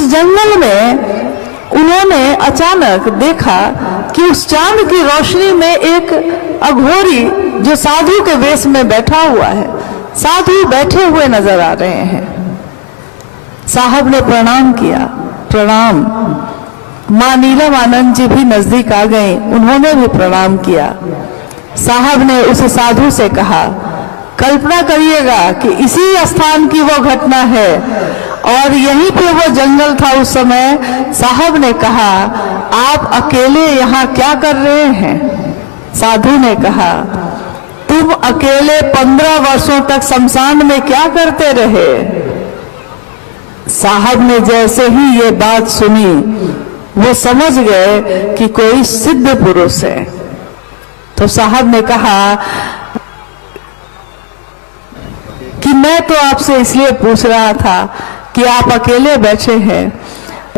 उस जंगल में उन्होंने अचानक देखा कि उस चांद की रोशनी में एक अघोरी जो साधु के वेश में बैठा हुआ है, साधु बैठे हुए नजर आ रहे हैं। साहब ने प्रणाम किया। प्रणाम। मां नीलमानंद जी भी नजदीक आ गए, उन्होंने भी प्रणाम किया। साहब ने उस साधु से कहा, कल्पना करिएगा कि इसी स्थान की वो घटना है और यहीं पे वो जंगल था उस समय। साहब ने कहा, आप अकेले यहाँ क्या कर रहे हैं? साधु ने कहा, तुम अकेले 15 वर्षों तक शमशान में क्या करते रहे? साहब ने जैसे ही ये बात सुनी, वो समझ गए कि कोई सिद्ध पुरुष है। तो साहब ने कहा कि मैं तो आपसे इसलिए पूछ रहा था कि आप अकेले बैठे हैं,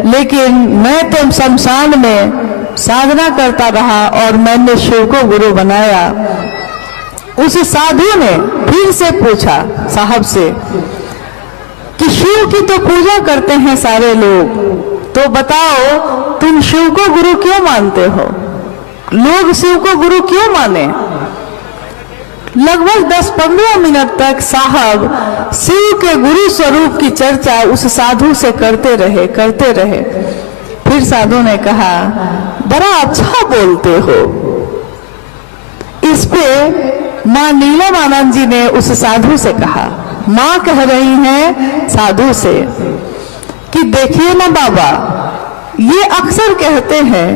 लेकिन मैं तो शमशान में साधना करता रहा और मैंने शिव को गुरु बनाया। उस साधु ने फिर से पूछा साहब से कि शिव की तो पूजा करते हैं सारे लोग, तो बताओ तुम शिव को गुरु क्यों मानते हो? लोग शिव को गुरु क्यों माने? लगभग 10-15 मिनट तक साहब शिव के गुरु स्वरूप की चर्चा उस साधु से करते रहे। फिर साधु ने कहा, बड़ा अच्छा बोलते हो। इस पे मां नीलमानंद जी ने उस साधु से कहा, मां कह रही हैं साधु से कि देखिए ना बाबा, ये अक्सर कहते हैं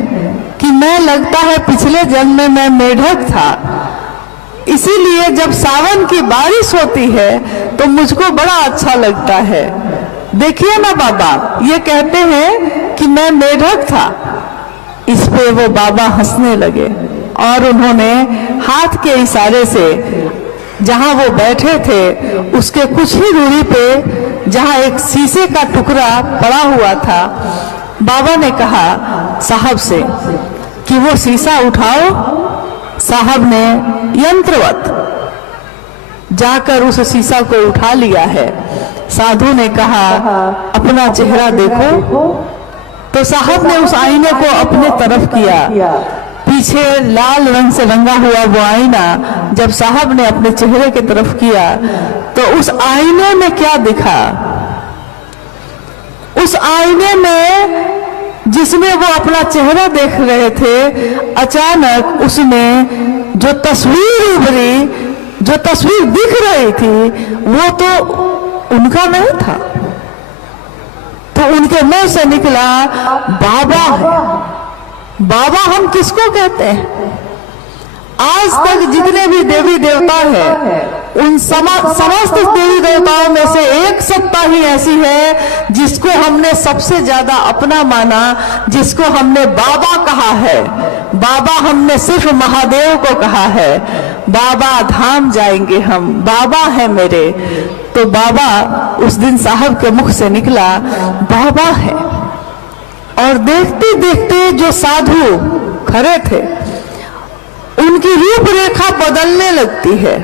कि मैं लगता है पिछले जन्म में मैं मेढक था, इसीलिए जब सावन की बारिश होती है तो मुझको बड़ा अच्छा लगता है। देखिए ना बाबा, ये कहते हैं कि मैं मेढक था। इस पे वो बाबा हंसने लगे और उन्होंने हाथ के इशारे से जहां वो बैठे थे उसके कुछ ही दूरी पे जहां एक शीशे का टुकड़ा पड़ा हुआ था, बाबा ने कहा साहब से कि वो शीशा उठाओ। साहब ने यंत्रवत जाकर उस शीशा को उठा लिया है। साधु ने कहा, अपना चेहरा देखो। तो साहब ने उस आईने को अपने तरफ किया। पीछे लाल रंग से रंगा हुआ वो आईना जब साहब ने अपने चेहरे की तरफ किया तो उस आईने में क्या दिखा? उस आईने में जिसमें वो अपना चेहरा देख रहे थे, अचानक उसमें जो तस्वीर उभरी, जो तस्वीर दिख रही थी, वो तो उनका नहीं था। तो उनके मुंह से निकला, बाबा है। बाबा हम किसको कहते हैं? आज तक जितने भी देवी देवता हैं, उन समस्त देवी देवताओं में से एक सत्ता ही ऐसी है जिसको हमने सबसे ज्यादा अपना माना, जिसको हमने बाबा कहा है। बाबा हमने सिर्फ महादेव को कहा है, बाबा धाम जाएंगे हम, बाबा है मेरे। तो बाबा उस दिन साहब के मुख से निकला, बाबा है। और देखते देखते जो साधु खड़े थे उनकी रूपरेखा बदलने लगती है।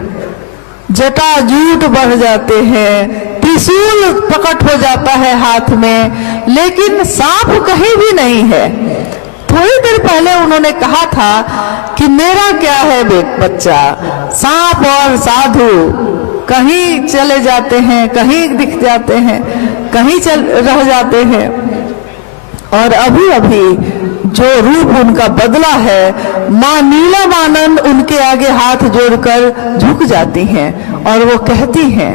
जटाजूट बढ़ जाते हैं, त्रिशूल प्रकट हो जाता है हाथ में, लेकिन सांप कहीं भी नहीं है। थोड़ी देर पहले उन्होंने कहा था कि मेरा क्या है बच्चा, सांप और साधु कहीं चले जाते हैं, कहीं दिख जाते हैं, कहीं रह जाते हैं। और अभी अभी जो रूप उनका बदला है, मां नीलमानंद उनके आगे हाथ जोड़कर झुक जाती हैं और वो कहती हैं,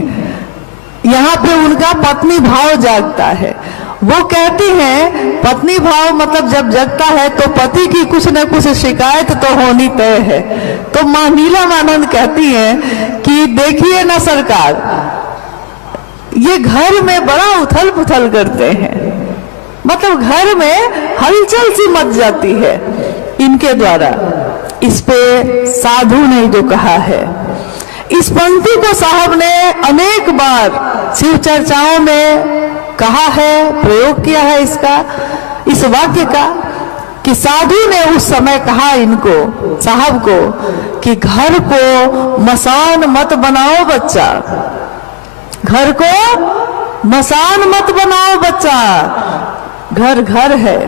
यहाँ पे उनका पत्नी भाव जागता है। वो कहती हैं, पत्नी भाव मतलब जब जगता है तो पति की कुछ न कुछ शिकायत तो होनी तय है। तो मां नीलमानंद कहती हैं कि देखिए ना सरकार, ये घर में बड़ा उथल पुथल करते हैं, मतलब घर में हलचल सी मच जाती है इनके द्वारा। इस पे साधु ने जो कहा है, इस पंक्ति को साहब ने अनेक बार शिव चर्चाओं में कहा है, प्रयोग किया है इसका, इस वाक्य का, कि साधु ने उस समय कहा इनको, साहब को, कि घर को मसान मत बनाओ बच्चा, घर को मसान मत बनाओ बच्चा, घर घर है,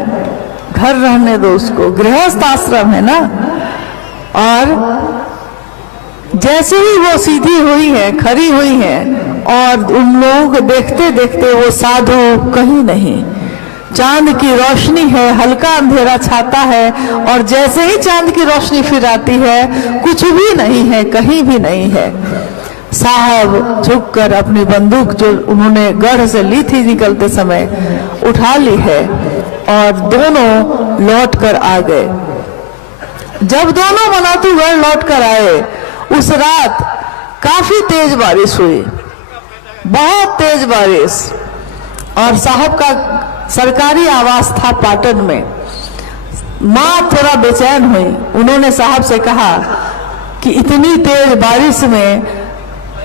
घर रहने दो उसको, गृहस्थ आश्रम है ना। और जैसे ही वो सीधी हुई है, खड़ी हुई है, और उन लोगों को देखते देखते वो साधु कहीं नहीं, चांद की रोशनी है, हल्का अंधेरा छाता है, और जैसे ही चांद की रोशनी फिर आती है कुछ भी नहीं है, कहीं भी नहीं है। साहब झुककर अपनी बंदूक जो उन्होंने गढ़ से ली थी निकलते समय उठा ली है, और दोनों लौट कर आ गए। जब दोनों मनातूगढ़ लौट कर आए, उस रात काफी तेज बारिश हुई, बहुत तेज बारिश, और साहब का सरकारी आवास था पाटन में। माँ थोड़ा बेचैन हुई, उन्होंने साहब से कहा कि इतनी तेज बारिश में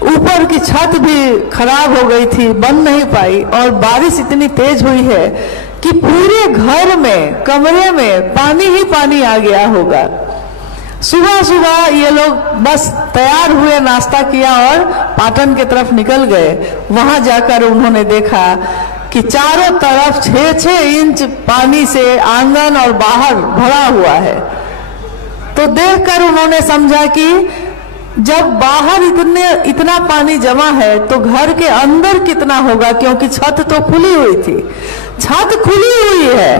ऊपर की छत भी खराब हो गई थी, बन नहीं पाई, और बारिश इतनी तेज हुई है कि पूरे घर में, कमरे में पानी ही पानी आ गया होगा। सुबह सुबह ये लोग बस तैयार हुए, नाश्ता किया और पाटन की तरफ निकल गए। वहां जाकर उन्होंने देखा कि चारों तरफ 6-6 इंच पानी से आंगन और बाहर भरा हुआ है। तो देखकर उन्होंने समझा कि जब बाहर इतना पानी जमा है तो घर के अंदर कितना होगा, क्योंकि छत तो खुली हुई थी, छत खुली हुई है।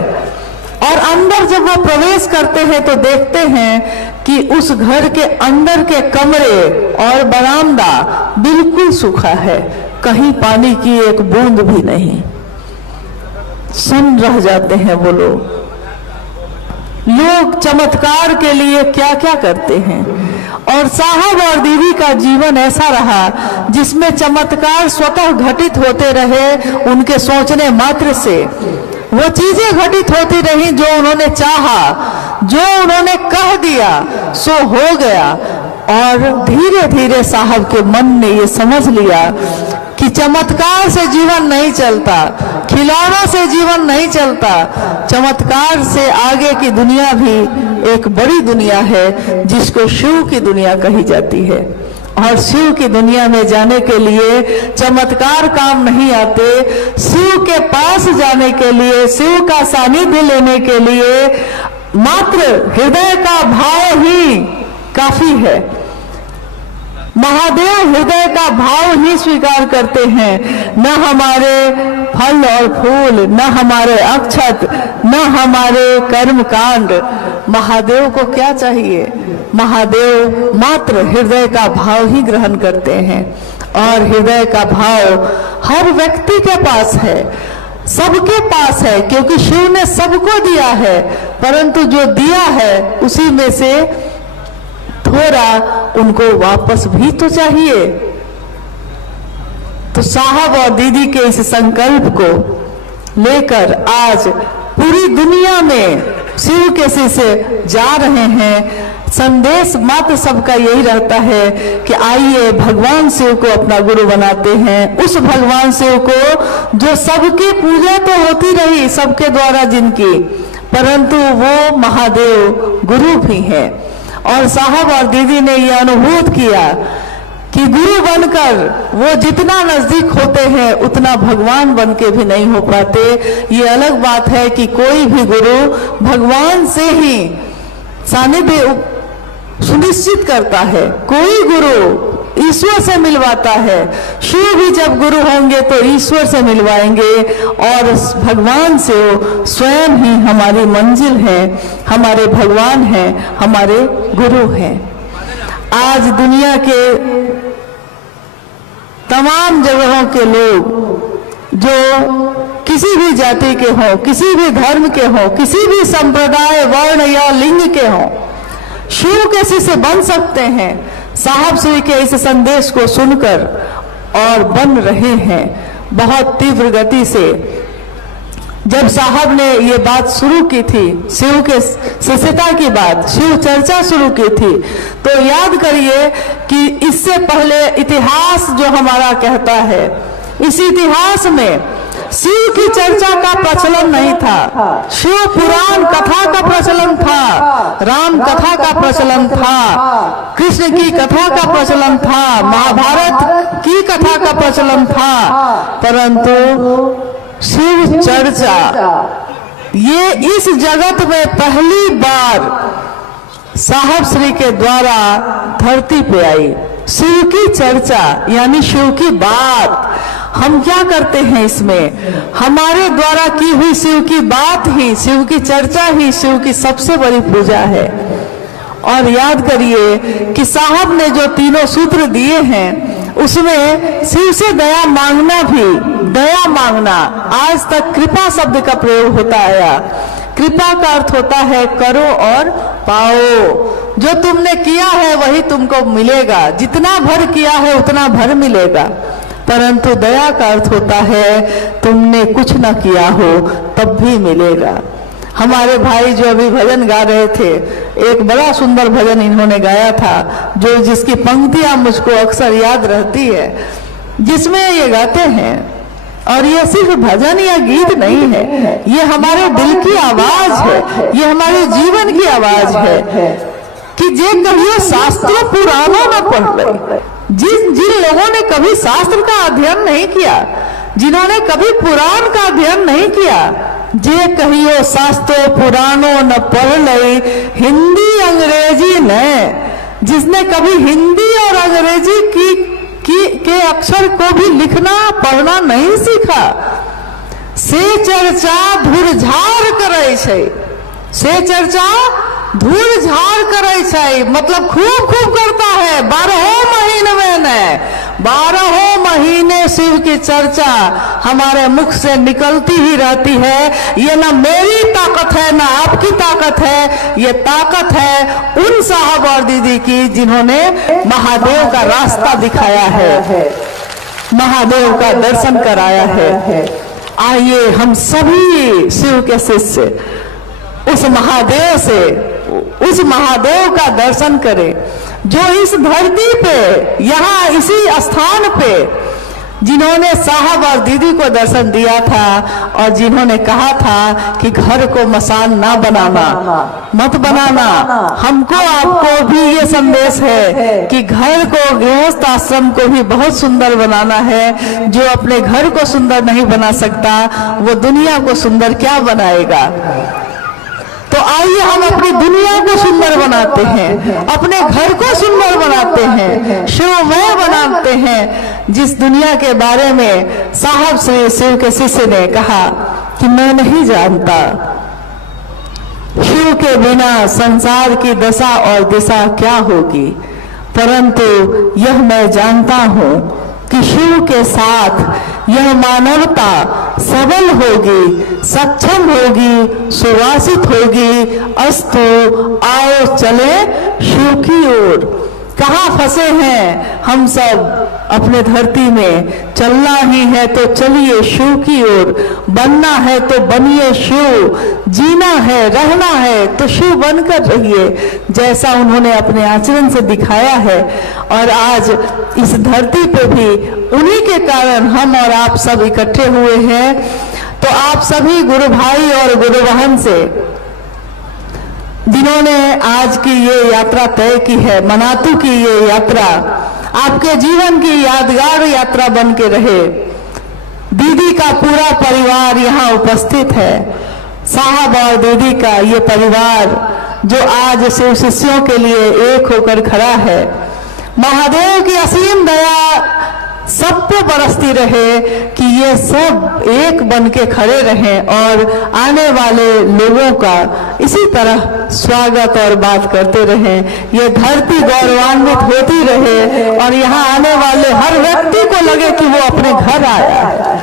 और अंदर जब वो प्रवेश करते हैं तो देखते हैं कि उस घर के अंदर के कमरे और बरामदा बिल्कुल सूखा है, कहीं पानी की एक बूंद भी नहीं। सुन रह जाते हैं वो लोग चमत्कार के लिए क्या क्या करते हैं। और साहब और दीदी का जीवन ऐसा रहा जिसमें चमत्कार स्वतः घटित होते रहे, उनके सोचने मात्र से वो चीजें घटित होती रही जो उन्होंने चाहा, जो उन्होंने कह दिया सो हो गया। और धीरे धीरे साहब के मन ने ये समझ लिया कि चमत्कार से जीवन नहीं चलता, खिलौनों से जीवन नहीं चलता, चमत्कार से आगे की दुनिया भी एक बड़ी दुनिया है जिसको शिव की दुनिया कही जाती है। और शिव की दुनिया में जाने के लिए चमत्कार काम नहीं आते, शिव के पास जाने के लिए, शिव का सानिध्य लेने के लिए मात्र हृदय का भाव ही काफी है। महादेव हृदय का भाव ही स्वीकार करते हैं, न हमारे फल और फूल, न हमारे अक्षत, न हमारे कर्म कांड। महादेव को क्या चाहिए? महादेव मात्र हृदय का भाव ही ग्रहण करते हैं। और हृदय का भाव हर व्यक्ति के पास है, सबके पास है, क्योंकि शिव ने सबको दिया है, परंतु जो दिया है उसी में से थोड़ा उनको वापस भी तो चाहिए। तो साहब और दीदी के इस संकल्प को लेकर आज पूरी दुनिया में शिव के से जा रहे हैं। संदेश मात्र सबका यही रहता है कि आइए भगवान शिव को अपना गुरु बनाते हैं, उस भगवान शिव को जो सबकी पूजा तो होती रही सबके द्वारा जिनकी, परंतु वो महादेव गुरु भी हैं। और साहब और दीदी ने यह अनुभूत किया कि गुरु बनकर वो जितना नजदीक होते हैं उतना भगवान बन के भी नहीं हो पाते। ये अलग बात है कि कोई भी गुरु भगवान से ही सानिध्य सुनिश्चित करता है, कोई गुरु ईश्वर से मिलवाता है। शिव भी जब गुरु होंगे तो ईश्वर से मिलवाएंगे, और भगवान से स्वयं ही हमारी मंजिल है, हमारे भगवान हैं, हमारे गुरु हैं। आज दुनिया के तमाम जगहों के लोग जो किसी भी जाति के हों, किसी भी धर्म के हों, किसी भी संप्रदाय, वर्ण या लिंग के हों, शिव के शिष्य बन सकते हैं। साहब श्री के इस संदेश को सुनकर और बन रहे हैं बहुत तीव्र गति से। जब साहब ने ये बात शुरू की थी, शिव के शिष्यता की बात, शिव चर्चा शुरू की थी, तो याद करिए कि इससे पहले इतिहास जो हमारा कहता है, इस इतिहास में शिव की चर्चा का प्रचलन नहीं था। शिव पुराण कथा का प्रचलन था, राम कथा का प्रचलन था, कृष्ण की कथा का प्रचलन था, महाभारत की कथा का प्रचलन था, परंतु शिव चर्चा, ये इस जगत में पहली बार साहब श्री के द्वारा धरती पे आई। शिव की चर्चा यानी शिव की बात। हम क्या करते हैं इसमें? हमारे द्वारा की हुई शिव की बात ही, शिव की चर्चा ही शिव की सबसे बड़ी पूजा है। और याद करिए कि साहब ने जो तीनों सूत्र दिए हैं उसमें शिव से दया मांगना भी, दया मांगना, आज तक कृपा शब्द का प्रयोग होता आया। कृपा का अर्थ होता है करो और पाओ। जो तुमने किया है वही तुमको मिलेगा, जितना भर किया है उतना भर मिलेगा। परंतु दया का अर्थ होता है तुमने कुछ ना किया हो तब भी मिलेगा। हमारे भाई जो अभी भजन गा रहे थे, एक बड़ा सुंदर भजन इन्होंने गाया था, जो जिसकी पंक्तियां मुझको अक्सर याद रहती है, जिसमें ये गाते हैं, और ये सिर्फ भजन या गीत नहीं है, ये हमारे दिल की आवाज है, ये हमारे जीवन की आवाज है कि जे कभी शास्त्र पुराणों में पढ़ रहे, जिन लोगों ने कभी शास्त्र का अध्ययन नहीं किया, जिन्होंने कभी पुराण का अध्ययन नहीं किया, जे कहियो शास्त्रों पुराणों न पढ़ लई हिंदी अंग्रेजी न, जिसने कभी हिंदी और अंग्रेजी के अक्षर को भी लिखना पढ़ना नहीं सीखा, से चर्चा धूरझार करे छे, से चर्चा धूरझार करे छे, मतलब खूब खूब करता है। 12 महीने में न 12 महीने शिव की चर्चा हमारे मुख से निकलती ही रहती है। ये ना मेरी ताकत है ना आपकी ताकत है, ये ताकत है उन साहब और दीदी की जिन्होंने महादेव का रास्ता दिखाया है, महादेव का दर्शन कराया है। आइए हम सभी शिव के शिष्य उस महादेव से, उस महादेव का दर्शन करें जो इस धरती पे, यहाँ इसी स्थान पे, जिन्होंने साहब और दीदी को दर्शन दिया था और जिन्होंने कहा था कि घर को मसान ना बनाना, मत बनाना। हमको आपको भी ये संदेश है कि घर को, गृहस्थ आश्रम को भी बहुत सुंदर बनाना है। जो अपने घर को सुंदर नहीं बना सकता वो दुनिया को सुंदर क्या बनाएगा। तो आइए हम अपनी दुनिया को सुंदर बनाते हैं, अपने घर को सुंदर बनाते हैं, शिवमय बनाते हैं। जिस दुनिया के बारे में साहब श्री शिव के शिष्य ने कहा कि मैं नहीं जानता, शिव के बिना संसार की दशा और दिशा क्या होगी, परंतु यह मैं जानता हूं कि शिव के साथ यह मानवता सबल होगी, सक्षम होगी, सुवासित होगी। अस्तु आओ चले शिव की ओर। कहाँ फंसे हैं हम सब अपने धरती में, चलना ही है तो चलिए शिव की ओर, बनना है तो बनिए शिव, जीना है रहना है तो शिव बनकर रहिए, जैसा उन्होंने अपने आचरण से दिखाया है। और आज इस धरती पे भी उन्हीं के कारण हम और आप सब इकट्ठे हुए हैं। तो आप सभी गुरु भाई और गुरु बहन से, जिन्होंने आज की ये यात्रा तय की है, मनातू की ये यात्रा आपके जीवन की यादगार यात्रा बन के रहे। दीदी का पूरा परिवार यहाँ उपस्थित है, साहब और दीदी का ये परिवार जो आज शिव शिष्यों के लिए एक होकर खड़ा है। महादेव की असीम दया सब पे बरसती रहे कि ये सब एक बन के खड़े रहें और आने वाले लोगों का इसी तरह स्वागत और बात करते रहें। ये धरती गौरवान्वित होती रहे और यहाँ आने वाले हर व्यक्ति को लगे कि वो अपने घर आया है।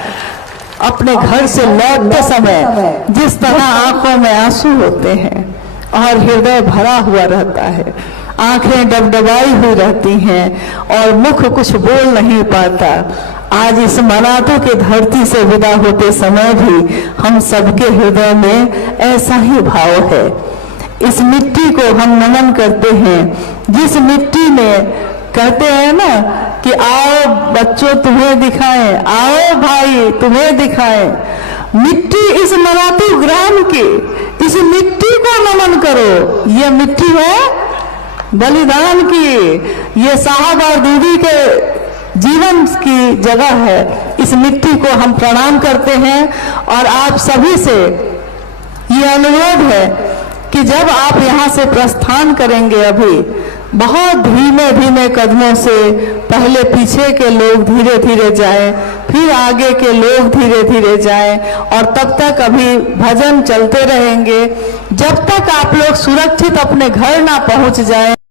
अपने घर से लौटते समय जिस तरह आंखों में आंसू होते हैं और हृदय भरा हुआ रहता है, आंखें डबडबाई हुई रहती हैं और मुख कुछ बोल नहीं पाता, आज इस मनातू के धरती से विदा होते समय भी हम सबके हृदय में ऐसा ही भाव है। इस मिट्टी को हम नमन करते हैं, जिस मिट्टी में कहते हैं ना कि आओ बच्चों तुम्हें दिखाएं, आओ भाई तुम्हें दिखाएं। मिट्टी इस मनातू ग्राम की, इस मिट्टी को नमन करो। ये मिट्टी है बलिदान की, ये साहब और दीदी के जीवन की जगह है। इस मिट्टी को हम प्रणाम करते हैं और आप सभी से ये अनुरोध है कि जब आप यहाँ से प्रस्थान करेंगे, अभी बहुत धीमे धीमे कदमों से पहले पीछे के लोग धीरे धीरे जाएं, फिर आगे के लोग धीरे धीरे जाएं, और तब तक अभी भजन चलते रहेंगे जब तक आप लोग सुरक्षित अपने घर ना पहुंच जाएं।